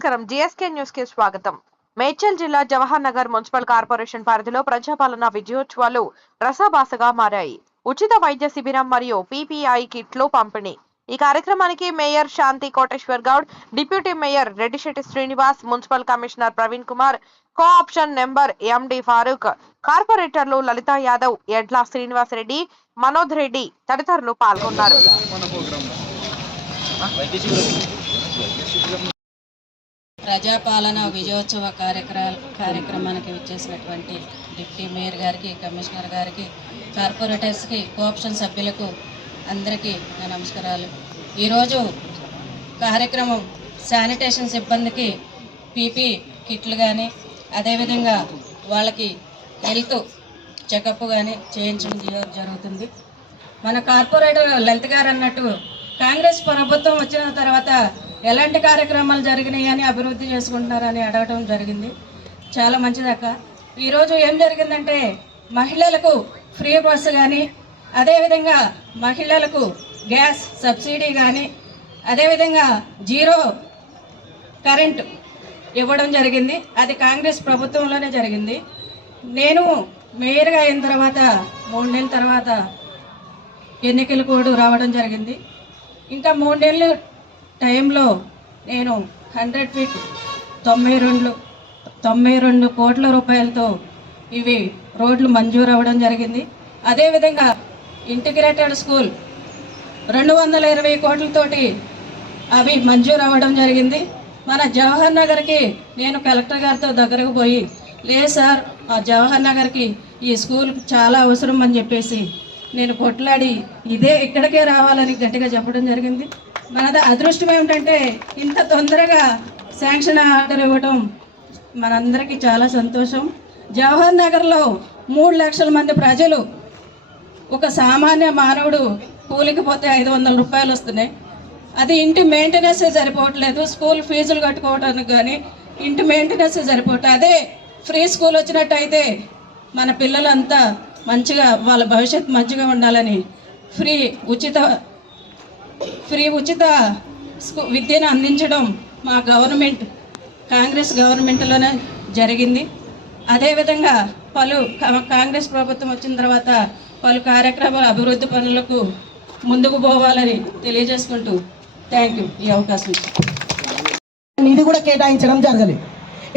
నమస్కారం. జిఎస్కే న్యూస్కి స్వాగతం. మేడ్చల్ జిల్లా జవహర్ నగర్ మున్సిపల్ కార్పొరేషన్ పరిధిలో ప్రజాపాలన విజయోత్సవాలు రసాభాసగా మారాయి. ఉచిత వైద్య శిబిరం మరియు పీపీఐ కిట్లు పంపిణీ. ఈ కార్యక్రమానికి mayor Shanti Koteshwar Goud deputy mayor Reddishetti Srinivas municipal commissioner Praveen Kumar co-option number MD Farooq కార్పొరేటర్లు లలితా యాదవ్ ఎడ్ల శ్రీనివాస్ రెడ్డి మనోజ్ రెడ్డి తదితరులు పాల్గొన్నారు. ప్రజాపాలన విజయోత్సవ కార్యక్రమ కార్యక్రమానికి వచ్చేసినటువంటి డిప్యూటీ మేయర్ గారికి కమిషనర్ గారికి కార్పొరేటర్స్కి కోఆప్షన్ సభ్యులకు అందరికీ నా నమస్కారాలు. ఈరోజు కార్యక్రమం శానిటేషన్ సిబ్బందికి పీపీ కిట్లు కానీ అదేవిధంగా వాళ్ళకి హెల్త్ చెకప్ కానీ చేయించడం జరుగుతుంది. మన కార్పొరేటర్ లలిత్ గారు అన్నట్టు కాంగ్రెస్ ప్రభుత్వం వచ్చిన తర్వాత ఎలాంటి కార్యక్రమాలు జరిగినాయని అభివృద్ధి చేసుకుంటున్నారని అడగటం జరిగింది. చాలా మంచిదక్క ఈరోజు ఏం జరిగిందంటే మహిళలకు ఫ్రీ బస్సు కానీ అదేవిధంగా మహిళలకు గ్యాస్ సబ్సిడీ కానీ అదేవిధంగా జీరో కరెంట్ ఇవ్వడం జరిగింది. అది కాంగ్రెస్ ప్రభుత్వంలోనే జరిగింది. నేను మేయర్గా అయిన తర్వాత మూడు నెలల తర్వాత ఎన్నికలు కూడా రావడం జరిగింది. ఇంకా మూడు నెలలు టైంలో నేను హండ్రెడ్ ఫీట్ తొంభై రెండు తొంభై రెండు కోట్ల రూపాయలతో ఇవి రోడ్లు మంజూరు అవ్వడం జరిగింది. అదేవిధంగా ఇంటిగ్రేటెడ్ స్కూల్ రెండు వందల ఇరవై కోట్లతోటి అవి మంజూరు అవ్వడం జరిగింది. మన జవహర్ నగర్కి నేను కలెక్టర్ గారితో దగ్గరకు పోయి లేదు సార్ ఆ జవహర్ నగర్కి ఈ స్కూల్ చాలా అవసరం అని చెప్పేసి నేను కొట్లాడి ఇదే ఇక్కడికే రావాలని గట్టిగా చెప్పడం జరిగింది. మనది అదృష్టం ఏమిటంటే ఇంత తొందరగా శాంక్షన్ ఆర్డర్ ఇవ్వడం మనందరికీ చాలా సంతోషం. జవహర్ నగర్లో మూడు లక్షల మంది ప్రజలు ఒక సామాన్య మానవుడు కూలికి పోతే ఐదు వందల రూపాయలు వస్తున్నాయి. అది ఇంటి మెయింటెనెన్స్ సరిపోవట్లేదు. స్కూల్ ఫీజులు కట్టుకోవడానికి కానీ ఇంటి మెయింటెనెన్స్ సరిపోవట్లేదు. అదే ఫ్రీ స్కూల్ వచ్చినట్టయితే మన పిల్లలంతా మంచిగా వాళ్ళ భవిష్యత్తు మంచిగా ఉండాలని ఫ్రీ ఉచిత ఫ్రీ ఉచిత స్కూ విద్యను అందించడం మా గవర్నమెంట్ కాంగ్రెస్ గవర్నమెంట్లోనే జరిగింది. అదేవిధంగా పలు కాంగ్రెస్ ప్రభుత్వం వచ్చిన తర్వాత పలు కార్యక్రమాల అభివృద్ధి పనులకు ముందుకు పోవాలని తెలియజేసుకుంటూ థ్యాంక్ యూ ఈ అవకాశం నిధి కూడా కేటాయించడం జరగలేదు.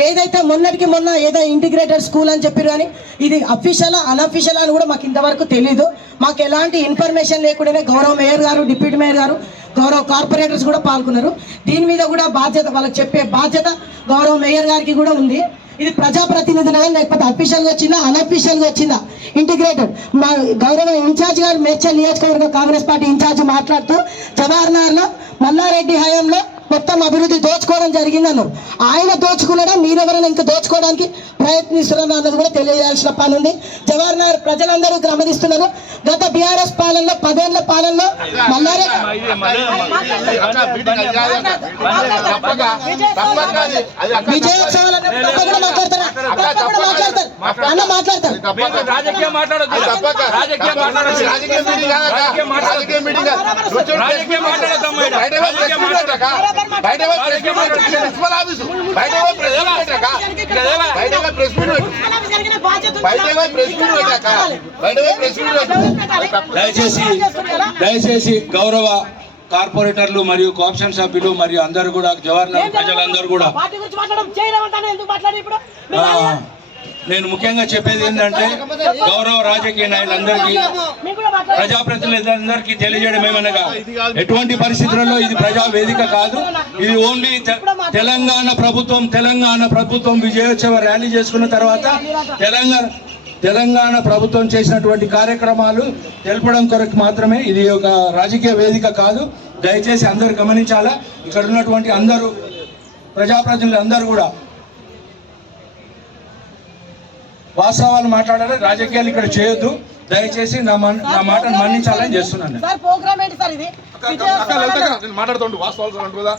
ఏదైతే మొన్నటికి మొన్న ఏదో ఇంటిగ్రేటెడ్ స్కూల్ అని చెప్పారు కానీ ఇది అఫీషియలా అన్అఫీషియల్ అని కూడా మాకు ఇంతవరకు తెలియదు మాకు ఎలాంటి ఇన్ఫర్మేషన్ లేకుండానే గౌరవ మేయర్ గారు డిప్యూటీ మేయర్ గారు గౌరవ కార్పొరేటర్స్ కూడా పాల్గొన్నారు. దీని మీద కూడా బాధ్యత వాళ్ళకి చెప్పే బాధ్యత గౌరవ మేయర్ గారికి కూడా ఉంది. ఇది ప్రజాప్రతినిధులుగా లేకపోతే అఫీషియల్గా వచ్చిందా అన్అఫీషియల్గా వచ్చిందా? ఇంటిగ్రేటెడ్. మా గౌరవ ఇన్ఛార్జ్ గారు మేడ్చల్ నియోజకవర్గ కాంగ్రెస్ పార్టీ ఇన్ఛార్జ్ మాట్లాడుతూ జవహర్ నగర్లో మల్లారెడ్డి హయాంలో మొత్తం అభివృద్ధి దోచుకోవడం జరిగిందన్నారు ఆయన దోచుకున్నాడా? మీరెవరైనా ఇంకా దోచుకోవడానికి ప్రయత్నిస్తున్నారు అన్నది కూడా తెలియజేయాల్సిన పని ఉంది. జవహర్ నగర్ ప్రజలందరూ గమనిస్తున్నారు. గత బీఆర్ఎస్ పాలనలో పదేళ్ళ పాలనలో మల్లారెడ్డి విజయోత్సవాలు అన్నప్పుడు తప్పకుండా మాట్లాడతారా తప్పకుండా మాట్లాడతారు అన్న మాట్లాడతారు రాజకీయం మాట్లాడొద్దు. రాజకీయం మాట్లాడొద్దు. రాజకీయం మాట్లాడొద్దు. అమ్మాయి రాజకీయం మాట్లాడొద్దు. దయచేసి దయచేసి గౌరవ కార్పొరేటర్లు మరియు కోఆప్షన్ సభ్యులు మరియు అందరూ కూడా జవహర్లాల్ ప్రజలందరూ కూడా. నేను ముఖ్యంగా చెప్పేది ఏంటంటే గౌరవ రాజకీయ నాయకులందరికీ ప్రజాప్రతినిధులందరికీ తెలియజేయడం ఏమనగా ఎటువంటి పరిస్థితులలో ఇది ప్రజా వేదిక కాదు. ఇది ఓన్లీ తె- తెలంగాణ ప్రభుత్వం తెలంగాణ ప్రభుత్వం విజయోత్సవ ర్యాలీ చేసుకున్న తర్వాత తెలంగాణ తెలంగాణ ప్రభుత్వం చేసినటువంటి కార్యక్రమాలు తెలపడం కొరకు మాత్రమే ఇది ఒక రాజకీయ వేదిక కాదు. దయచేసి అందరూ గమనించాలా? ఇక్కడ ఉన్నటువంటి అందరూ ప్రజాప్రతినిధులు అందరూ కూడా వాస్తవాలు మాట్లాడాలి రాజకీయాలు ఇక్కడ చేయొద్దు. దయచేసి నా నా మాటను మన్నించాలని చేస్తున్నాను నేను. సార్ ప్రోగ్రామ్ ఏంటి సార్ ఇది? అక్క, లలిత అక్క, నేను మాట్లాడుతుండు. వాస్తవాలు కదా.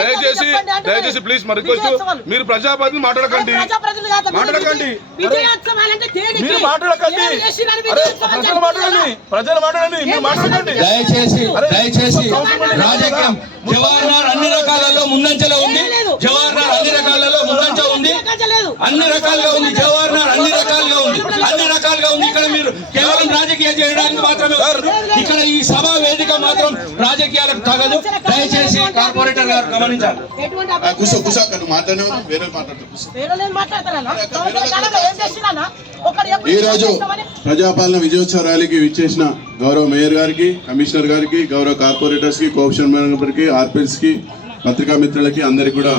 దయచేసి దయచేసి ప్లీజ్ మరి రిక్వెస్ట్ విజయోత్సవాలు. మీరు ప్రజాప్రతిని మాట్లాడకండి. మాట్లాడకండి. మీరు మాట్లాడకండి. ప్రజలు? మాట్లాడండి. ప్రజలు మాట్లాడండి. మీరు మాట్లాడకండి దయచేసి దయచేసి రాజకీయం. జవహర్లాల్ అన్ని రకాలలో ముందంజలో ఉంది. జవహర్లాల్ అన్ని రకాలలో అన్ని రకాలుగా ఉంది. జవహర్లాల్ అన్ని రకాలుగా ఉంది. అన్ని రకాలుగా ఉంది. ఇక్కడ మీరు కేవలం రాజకీయం చేయడానికి మాత్రమే వస్తారు. ఇక్కడ ఈ సభా వేదిక మాత్రం రాజకీయాలకు తగదు. దయచేసి కార్పొరేటర్ గారు గమనించాలి. మాట్లాడే వేరే ఈ రోజు? ప్రజాపాలన విజయోత్సవ ర్యాలీకి విచ్చేసిన గౌరవ మేయర్ గారికి కమిషనర్ గారికి గౌరవ కార్పొరేటర్స్కి కోఆప్షన్ మెంబర్కి ఆర్పిల్స్కి పత్రికా మిత్రులకి అందరికి కూడా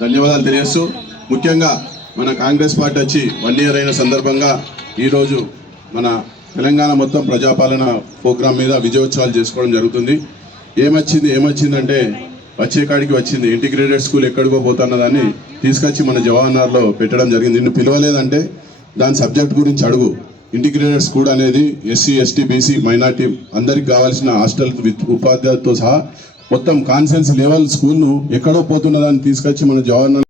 ధన్యవాదాలు తెలియజేస్తూ ముఖ్యంగా మన కాంగ్రెస్ పార్టీ వచ్చి వన్ ఇయర్ అయిన సందర్భంగా ఈరోజు మన తెలంగాణ మొత్తం ప్రజాపాలన ప్రోగ్రాం మీద విజయోత్సవాలు చేసుకోవడం జరుగుతుంది. ఏమొచ్చింది ఏమొచ్చిందంటే వచ్చే కాడికి వచ్చింది. ఇంటిగ్రేటెడ్ స్కూల్ ఎక్కడికో పోతున్నదాన్ని తీసుకొచ్చి మన జవహర్లాల్లో పెట్టడం జరిగింది. నిన్ను పిలవలేదంటే దాని సబ్జెక్ట్ గురించి అడుగు. ఇంటిగ్రేటెడ్ స్కూల్ అనేది ఎస్సీ ఎస్టీ బీసీ మైనార్టీ అందరికి కావాల్సిన హాస్టల్ విత్ ఉపాధ్యాయులతో సహా మొత్తం కాన్సెన్స్ లెవెల్ స్కూల్ను ఎక్కడో పోతున్నదాన్ని తీసుకొచ్చి మన జవహర్లాల్